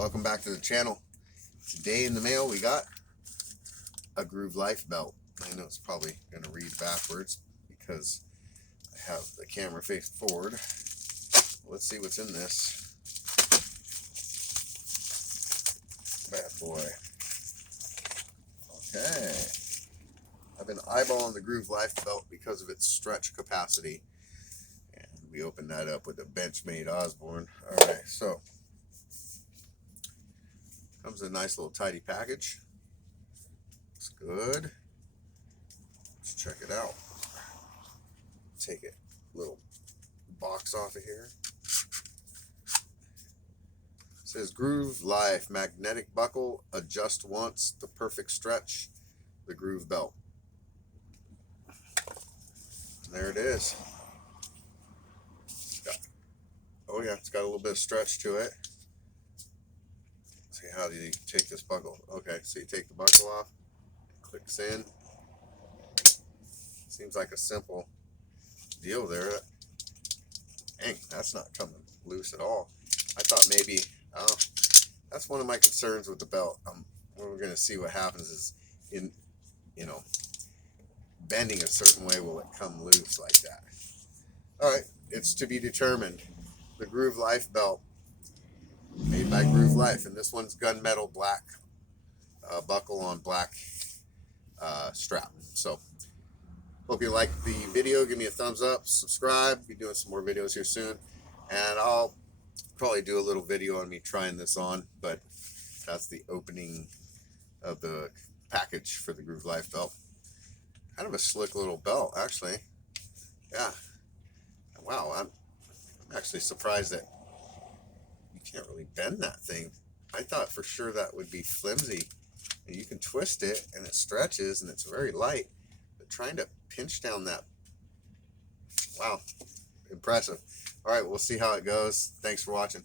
welcome back to the channel. Today in the mail we got a Goove Life belt. I know it's probably going to read backwards because I have the camera faced forward. Let's see what's in this bad boy. Okay, I've been eyeballing the Goove Life belt because of its stretch capacity, and we opened that up with a Benchmade Osborne. Alright, so comes in a nice little tidy package. Looks good. Let's check it out. Take a little box off of here. It says Goove Life magnetic buckle, adjust once, the perfect stretch, the Goove belt. And there it is. Oh yeah, it's got a little bit of stretch to it. See, how do you take this buckle? Okay, so you take the buckle off, it clicks in. Seems like a simple deal there. Dang, that's not coming loose at all. I thought maybe, that's one of my concerns with the belt. We're going to see what happens is in, bending a certain way, will it come loose like that? Alright, it's to be determined. The Goove Life belt, made by Goove Life, and this one's gunmetal black buckle on black strap. So hope you liked the video. Give me a thumbs up, subscribe. Be doing some more videos here soon, and I'll probably do a little video on me trying this on, but that's the opening of the package for the Goove Life belt. Kind of a slick little belt, actually. Yeah, wow, I'm actually surprised that you can't really bend that thing. I thought for sure that would be flimsy, and you can twist it and it stretches and it's very light, but trying to pinch down that, wow, impressive. All right, we'll see how it goes. Thanks for watching.